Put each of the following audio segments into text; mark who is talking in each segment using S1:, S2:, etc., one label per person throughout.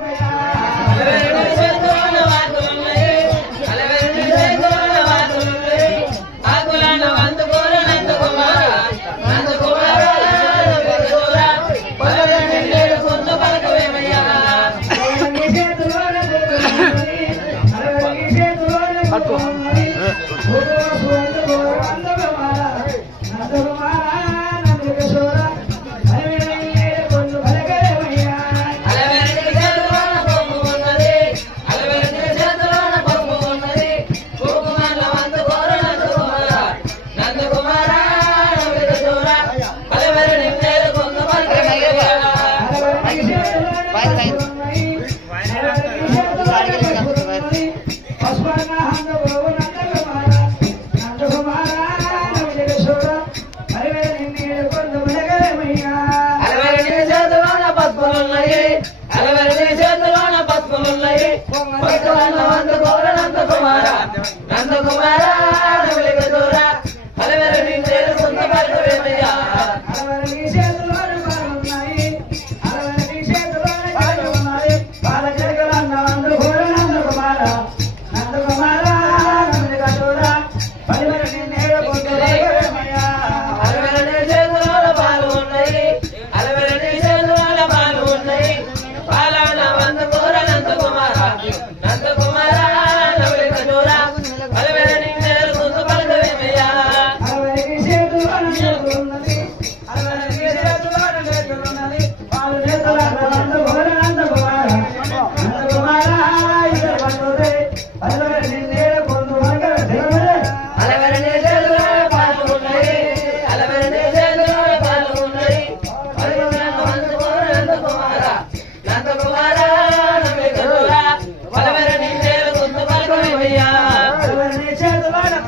S1: Yeah. Okay. dando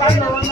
S1: Tá, não, não. não.